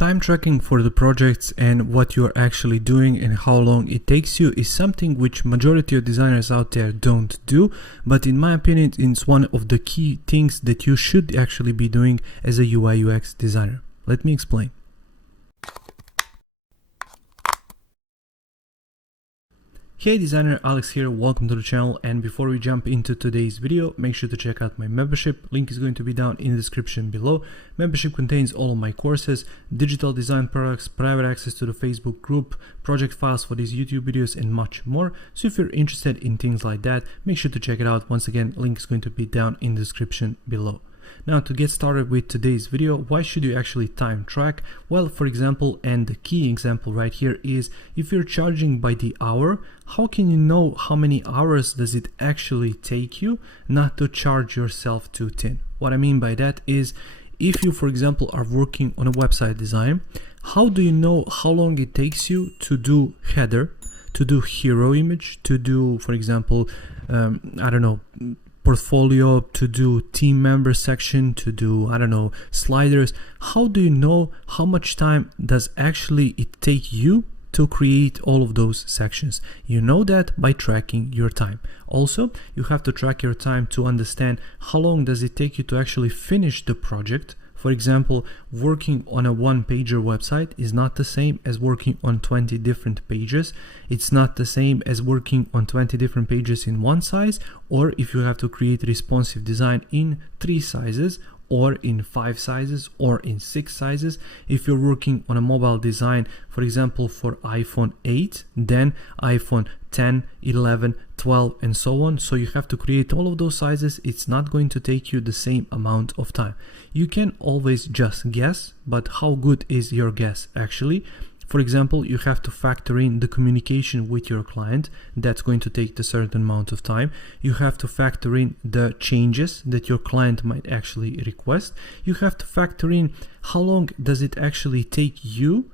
Time tracking for the projects and what you're actually doing and how long it takes you is something which majority of designers out there don't do, but in my opinion it's one of the key things that you should actually be doing as a UI UX designer. Let me explain. Hey designer, Alex here, welcome to the channel, and before we jump into today's video, make sure to check out my membership. Link is going to be down in the description below. Membership contains all of my courses, digital design products, private access to the Facebook group, project files for these YouTube videos, and much more. So if you're interested in things like that, make sure to check it out. Once again, link is going to be down in the description below. Now, to get started with today's video, why should you actually time track? Well, for example, and the key example right here is if you're charging by the hour, how can you know how many hours does it actually take you not to charge yourself too thin? What I mean by that is if you, for example, are working on a website design, how do you know how long it takes you to do header, to do hero image, to do, for example, portfolio, to do team member section, to do, sliders? How do you know how much time does actually it take you to create all of those sections? You know that by tracking your time. Also, you have to track your time to understand how long does it take you to actually finish the project. For example, working on a one-pager website is not the same as working on 20 different pages. It's not the same as working on 20 different pages in one size, or if you have to create responsive design in 3 sizes, or in 5 sizes, or in 6 sizes. If you're working on a mobile design, for example, for iPhone 8, then iPhone 10, 11, 12, and so on. So you have to create all of those sizes. It's not going to take you the same amount of time. You can always just guess, but how good is your guess actually? For example, you have to factor in the communication with your client. That's going to take a certain amount of time. You have to factor in the changes that your client might actually request. You have to factor in how long does it actually take you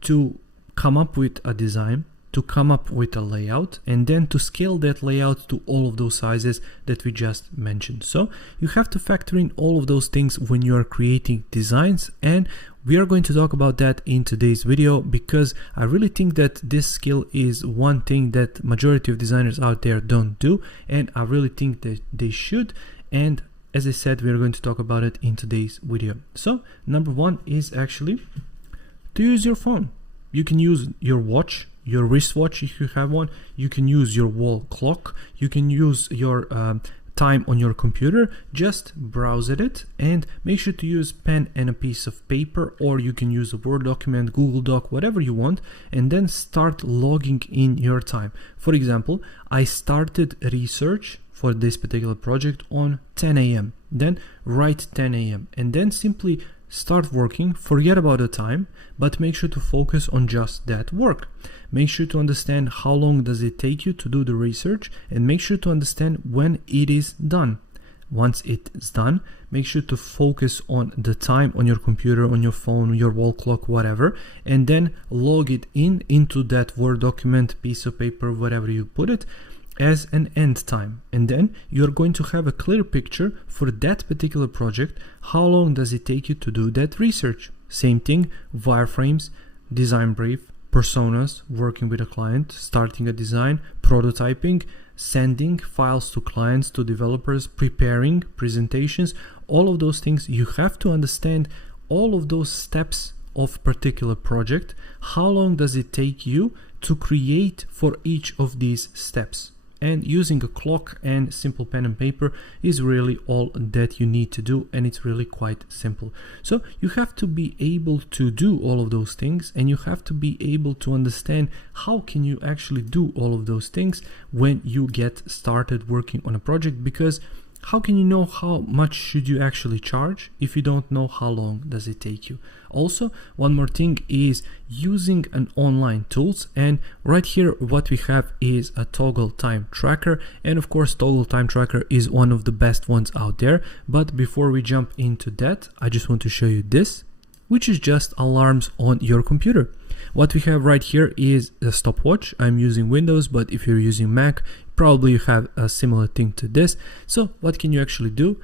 to come up with a design, to come up with a layout, and then to scale that layout to all of those sizes that we just mentioned. So you have to factor in all of those things when you are creating designs, and we are going to talk about that in today's video because I really think that this skill is one thing that majority of designers out there don't do, and I really think that they should. And as I said, we are going to talk about it in today's video. So number one is actually to use your phone. You can use your watch, your wristwatch if you have one. You can use your wall clock. You can use your time on your computer. Just browse at it and make sure to use pen and a piece of paper, or you can use a Word document, Google Doc, whatever you want, and then start logging in your time. For example, I started research for this particular project on 10 a.m. Then write 10 a.m. and then simply start working, forget about the time, but make sure to focus on just that work. Make sure to understand how long does it take you to do the research, and make sure to understand when it is done. Once it is done, make sure to focus on the time on your computer, on your phone, your wall clock, whatever, and then log it into that Word document, piece of paper, whatever you put it, as an end time. And then you're going to have a clear picture for that particular project. How long does it take you to do that research? Same thing, wireframes, design brief, personas, working with a client, starting a design, prototyping, sending files to clients, to developers, preparing presentations, all of those things. You have to understand all of those steps of particular project. How long does it take you to create for each of these steps? And using a clock and simple pen and paper is really all that you need to do, and it's really quite simple. So you have to be able to do all of those things, and you have to be able to understand how can you actually do all of those things when you get started working on a project, because how can you know how much should you actually charge if you don't know how long does it take you? Also, one more thing is using an online tools, and right here what we have is a Toggle Time Tracker, and of course Toggle Time Tracker is one of the best ones out there. But before we jump into that, I just want to show you this, which is just alarms on your computer. What we have right here is a stopwatch. I'm using Windows, but if you're using Mac, probably you have a similar thing to this. So what can you actually do?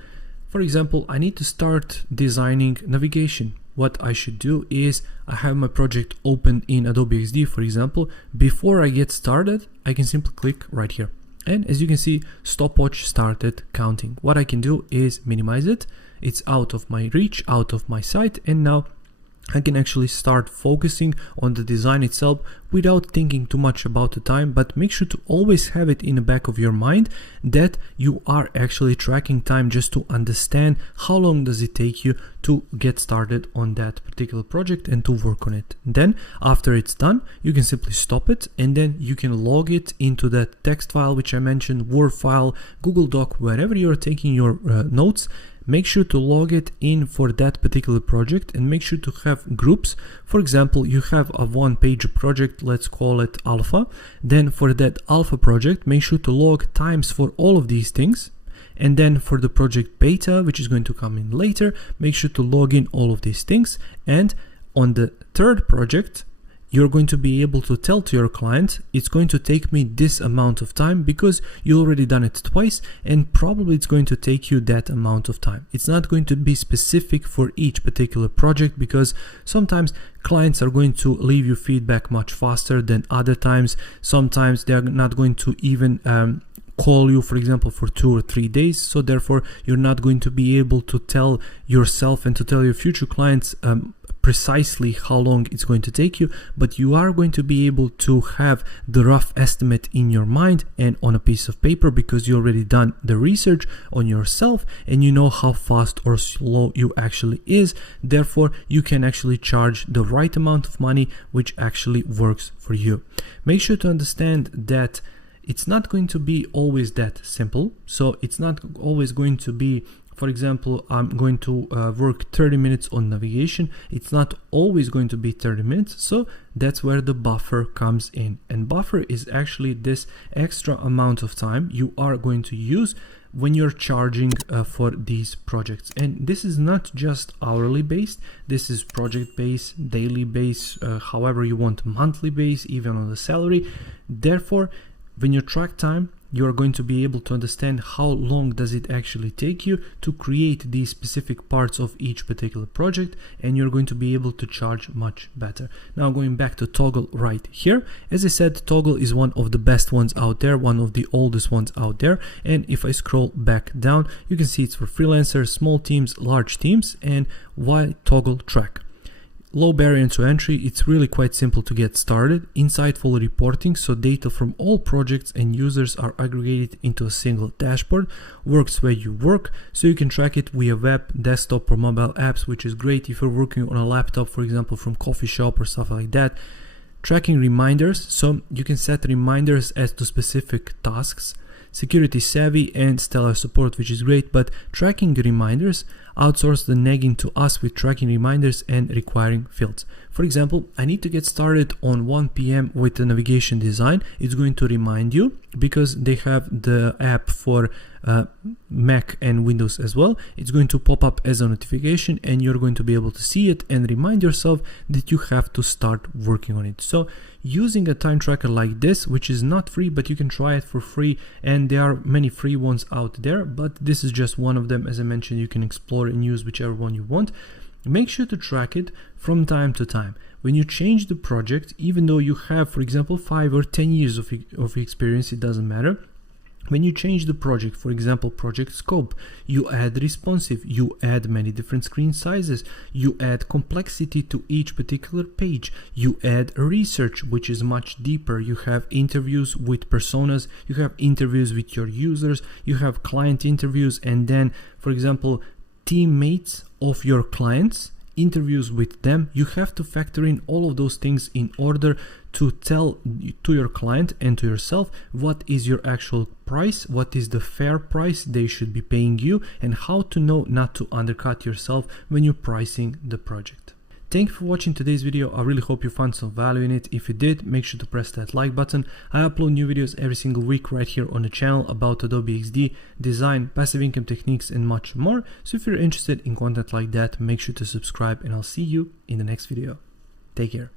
For example, I need to start designing navigation. what I should do is I have my project open in Adobe XD, for example. Before I get started, I can simply click right here. And as you can see, stopwatch started counting. What I can do is minimize it. It's out of my reach, out of my sight, and now I can actually start focusing on the design itself without thinking too much about the time. But make sure to always have it in the back of your mind that you are actually tracking time, just to understand how long does it take you to get started on that particular project and to work on it. Then after it's done, you can simply stop it, and then you can log it into that text file which I mentioned, Word file, Google Doc, wherever you're taking your notes. Make sure to log it in for that particular project, and make sure to have groups. For example, you have a one-page project, let's call it alpha. Then for that alpha project, make sure to log times for all of these things. And then for the project beta, which is going to come in later, make sure to log in all of these things. And on the third project, you're going to be able to tell to your client, it's going to take me this amount of time because you already done it twice, and probably it's going to take you that amount of time. It's not going to be specific for each particular project, because sometimes clients are going to leave you feedback much faster than other times. Sometimes they're not going to even call you, for example, for 2 or 3 days. So therefore, you're not going to be able to tell yourself and to tell your future clients precisely how long it's going to take you, but you are going to be able to have the rough estimate in your mind and on a piece of paper, because you already done the research on yourself and you know how fast or slow you actually is. Therefore, you can actually charge the right amount of money which actually works for you. Make sure to understand that it's not going to be always that simple. So it's not always going to be, for example, I'm going to work 30 minutes on navigation. It's not always going to be 30 minutes. So that's where the buffer comes in. And buffer is actually this extra amount of time you are going to use when you're charging for these projects. And this is not just hourly based. This is project based, daily based, however you want, monthly based, even on the salary. Therefore, when you track time, you are going to be able to understand how long does it actually take you to create these specific parts of each particular project, and you're going to be able to charge much better. Now going back to Toggl right here, as I said, Toggl is one of the best ones out there, one of the oldest ones out there. And if I scroll back down, you can see it's for freelancers, small teams, large teams. And why Toggl Track? Low barrier to entry, it's really quite simple to get started. Insightful reporting, so data from all projects and users are aggregated into a single dashboard. Works where you work, so you can track it via web, desktop or mobile apps, which is great if you're working on a laptop, for example, from coffee shop or stuff like that. Tracking reminders, so you can set reminders as to specific tasks. Security savvy and stellar support, which is great, but tracking reminders, outsource the nagging to us with tracking reminders and requiring fields. For example, I need to get started on 1 p.m. with the navigation design. It's going to remind you because they have the app for Mac and Windows as well. It's going to pop up as a notification and you're going to be able to see it and remind yourself that you have to start working on it. So using a time tracker like this, which is not free, but you can try it for free, and there are many free ones out there, but this is just one of them. As I mentioned, you can explore and use whichever one you want. Make sure to track it from time to time. When you change the project, even though you have, for example, 5 or 10 years of experience, it doesn't matter. When you change the project, for example, project scope, you add responsive, you add many different screen sizes, you add complexity to each particular page, you add research, which is much deeper. You have interviews with personas, you have interviews with your users, you have client interviews, and then, for example, teammates of your clients, interviews with them. You have to factor in all of those things in order to tell to your client and to yourself what is your actual price, what is the fair price they should be paying you, and how to know not to undercut yourself when you're pricing the project. Thank you for watching today's video. I really hope you found some value in it. If you did, make sure to press that like button. I upload new videos every single week right here on the channel about Adobe XD, design, passive income techniques, and much more. So if you're interested in content like that, make sure to subscribe, and I'll see you in the next video. Take care.